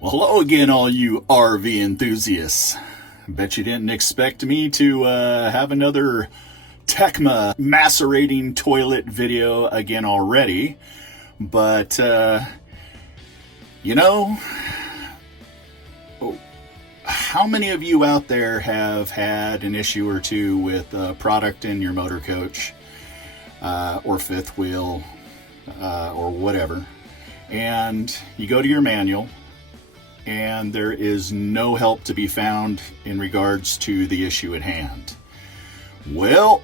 Well, hello again, all you RV enthusiasts. Bet you didn't expect me to have another Tecma macerating toilet video again already. But, you know, how many of you out there have had an issue or two with a product in your motor coach or fifth wheel or whatever, and you go to your manual and there is no help to be found in regards to the issue at hand? Well,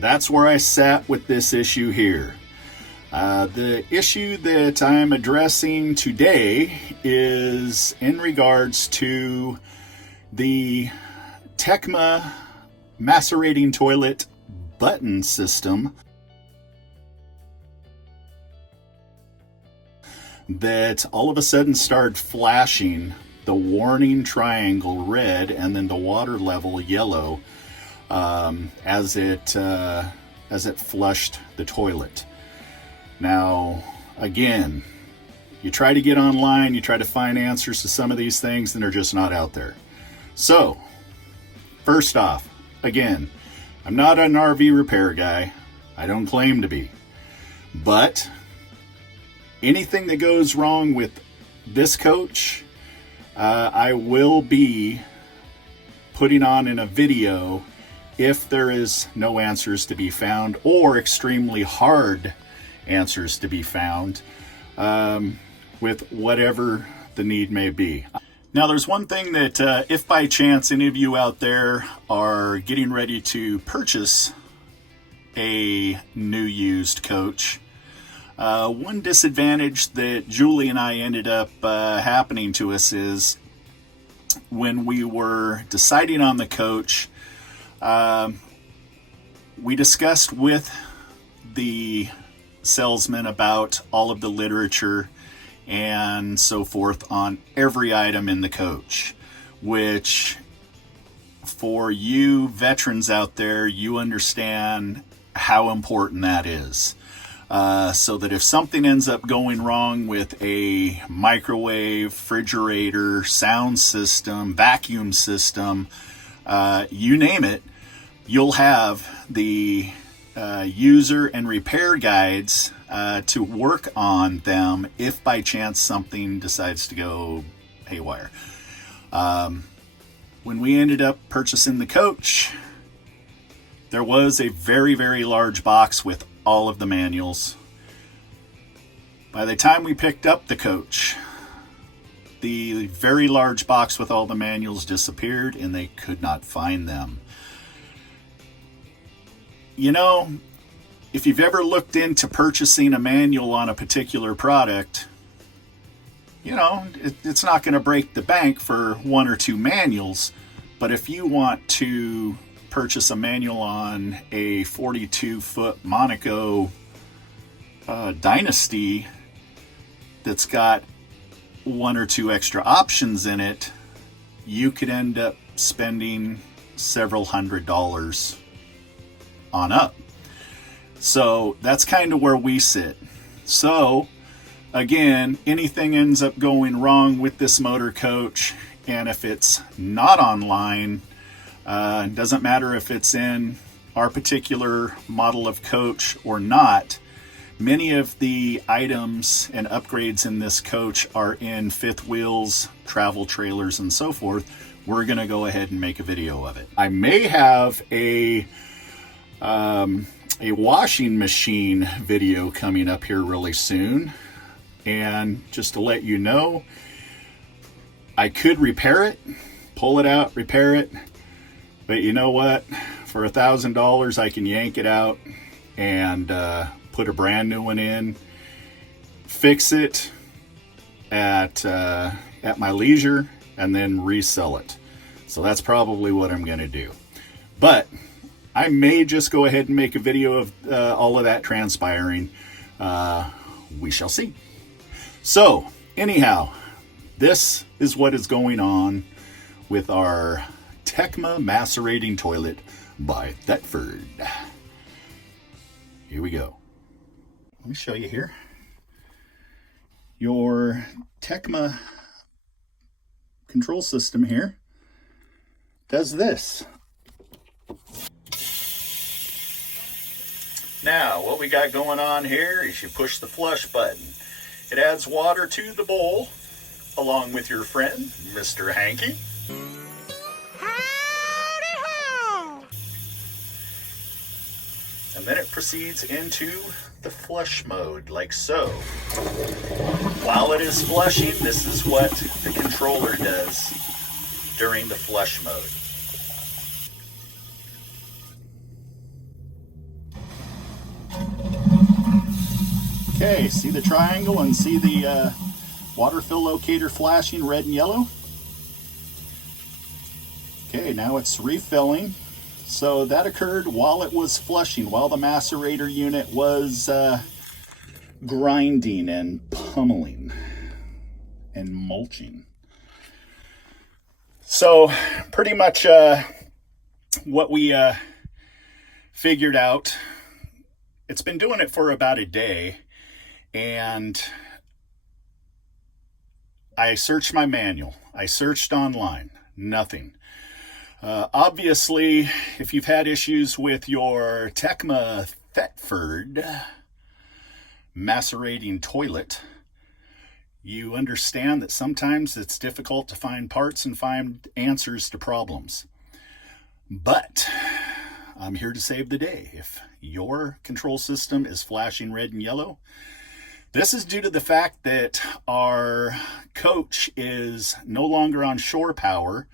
that's where I sat with this issue here. The issue that I'm addressing today is in regards to the Tecma macerating toilet button system that all of a sudden started flashing the warning triangle red and then the water level yellow as it flushed the toilet. Now, again, you try to get online, you try to find answers to some of these things, and they're just not out there. So, first off, again, I'm not an RV repair guy. I don't claim to be. But anything that goes wrong with this coach, I will be putting on in a video if there is no answers to be found or extremely hard answers to be found with whatever the need may be. Now, there's one thing that if by chance any of you out there are getting ready to purchase a new used coach, one disadvantage that Julie and I ended up happening to us is when we were deciding on the coach, we discussed with the salesman about all of the literature and so forth on every item in the coach, which for you veterans out there, you understand how important that is. So that if something ends up going wrong with a microwave, refrigerator, sound system, vacuum system, you name it, you'll have the user and repair guides to work on them if by chance something decides to go haywire. When we ended up purchasing the coach, there was a very, very large box with all of the manuals. By the time we picked up the coach, the very large box with all the manuals disappeared and they could not find them. You know, if you've ever looked into purchasing a manual on a particular product, you know, it's not going to break the bank for one or two manuals. But if you want to purchase a manual on a 42-foot Monaco Dynasty that's got one or two extra options in it, you could end up spending several $100s on up. So that's kind of where we sit. So again, anything ends up going wrong with this motor coach, and if it's not online, doesn't matter if it's in our particular model of coach or not, many of the items and upgrades in this coach are in fifth wheels, travel trailers, and so forth. We're going to go ahead and make a video of it. I may have a washing machine video coming up here really soon. And just to let you know, I could repair it, pull it out, repair it. But you know what? For $1,000, I can yank it out and put a brand new one in, fix it at my leisure, and then resell it. So that's probably what I'm going to do. But I may just go ahead and make a video of all of that transpiring. We shall see. So anyhow, this is what is going on with our Tecma macerating toilet by Thetford. Here we go. Let me show you here. Your Tecma control system here does this. Now, what we got going on here is you push the flush button. It adds water to the bowl, along with your friend, Mr. Hanky. And then it proceeds into the flush mode, like so. While it is flushing, this is what the controller does during the flush mode. Okay, see the triangle and see the water fill locator flashing red and yellow? Okay, now it's refilling. So that occurred while it was flushing, while the macerator unit was grinding and pummeling and mulching. So pretty much what we figured out, it's been doing it for about a day, and I searched my manual. I searched online, nothing. Obviously, if you've had issues with your Tecma Thetford macerating toilet, you understand that sometimes it's difficult to find parts and find answers to problems. But I'm here to save the day. If your control system is flashing red and yellow, this is due to the fact that our coach is no longer on shore power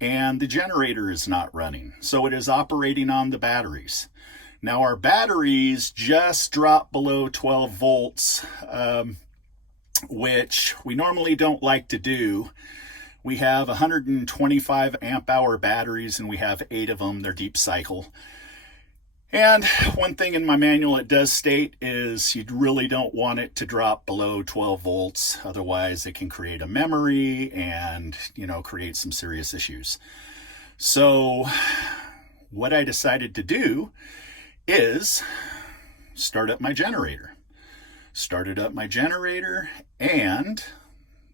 and the generator is not running. So it is operating on the batteries. Now our batteries just dropped below 12 volts, which we normally don't like to do. We have 125 amp hour batteries and we have 8 of them. They're deep cycle. And one thing in my manual it does state is you really don't want it to drop below 12 volts. Otherwise it can create a memory and, create some serious issues. So what I decided to do is start up my generator. Started up my generator, and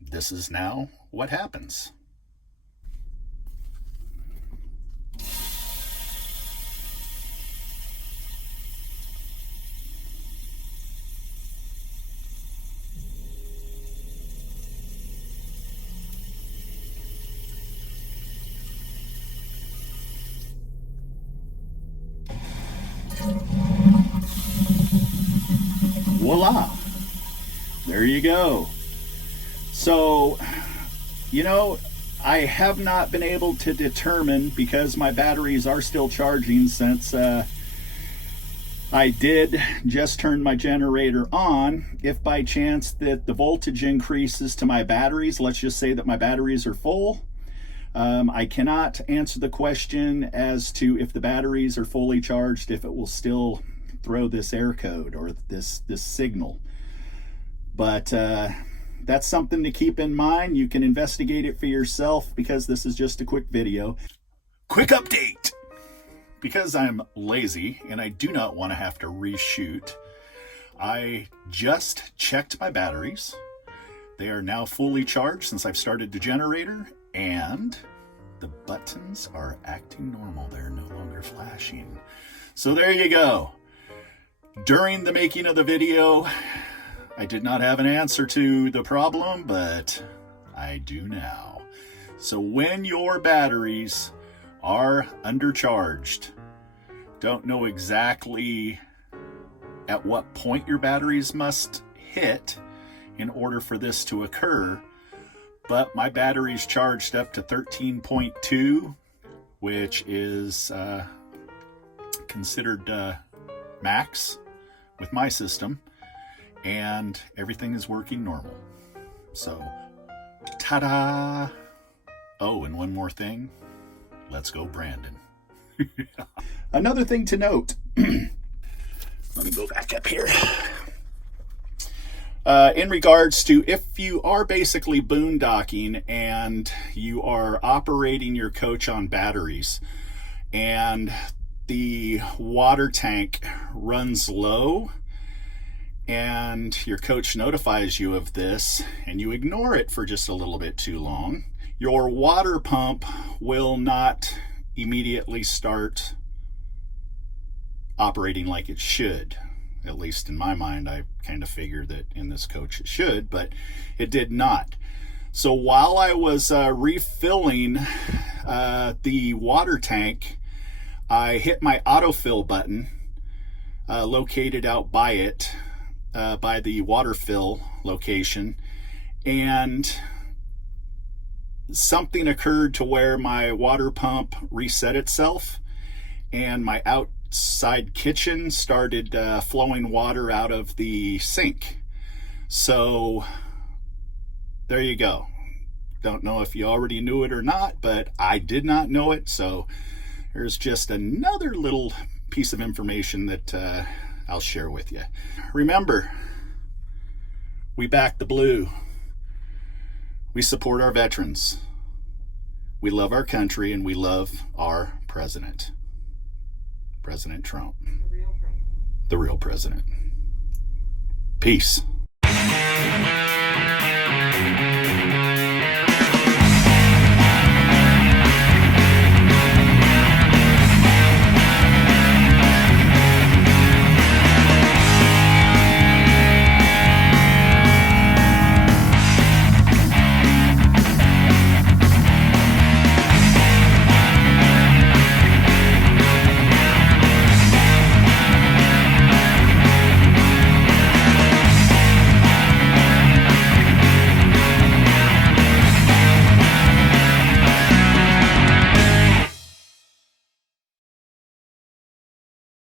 this is now what happens. Voila, there you go. So, I have not been able to determine, because my batteries are still charging since I did just turn my generator on, if by chance that the voltage increases to my batteries. Let's just say that my batteries are full. I cannot answer the question as to if the batteries are fully charged, if it will still throw this error code or this signal. But that's something to keep in mind. You can investigate it for yourself, because this is just a quick video. Quick update! Because I'm lazy and I do not want to have to reshoot, I just checked my batteries. They are now fully charged since I've started the generator, and the buttons are acting normal. They're no longer flashing. So there you go. During the making of the video, I did not have an answer to the problem, but I do now. So when your batteries are undercharged, don't know exactly at what point your batteries must hit in order for this to occur, but my battery's charged up to 13.2, which is considered max with my system, and everything is working normal. So, ta-da! Oh, and one more thing. Let's go, Brandon. Another thing to note. Let me go back up here. In regards to if you are basically boondocking and you are operating your coach on batteries and the water tank runs low and your coach notifies you of this and you ignore it for just a little bit too long, your water pump will not immediately start operating like it should. At least in my mind, I kind of figured that in this coach it should, but it did not. So while I was refilling the water tank, I hit my autofill button located out by it, by the water fill location, and something occurred to where my water pump reset itself, and my outside kitchen started flowing water out of the sink. So there you go. Don't know if you already knew it or not, but I did not know it. So there's just another little piece of information that I'll share with you. Remember, we back the blue. We support our veterans. We love our country, and we love our president. President Trump. The real president. Peace.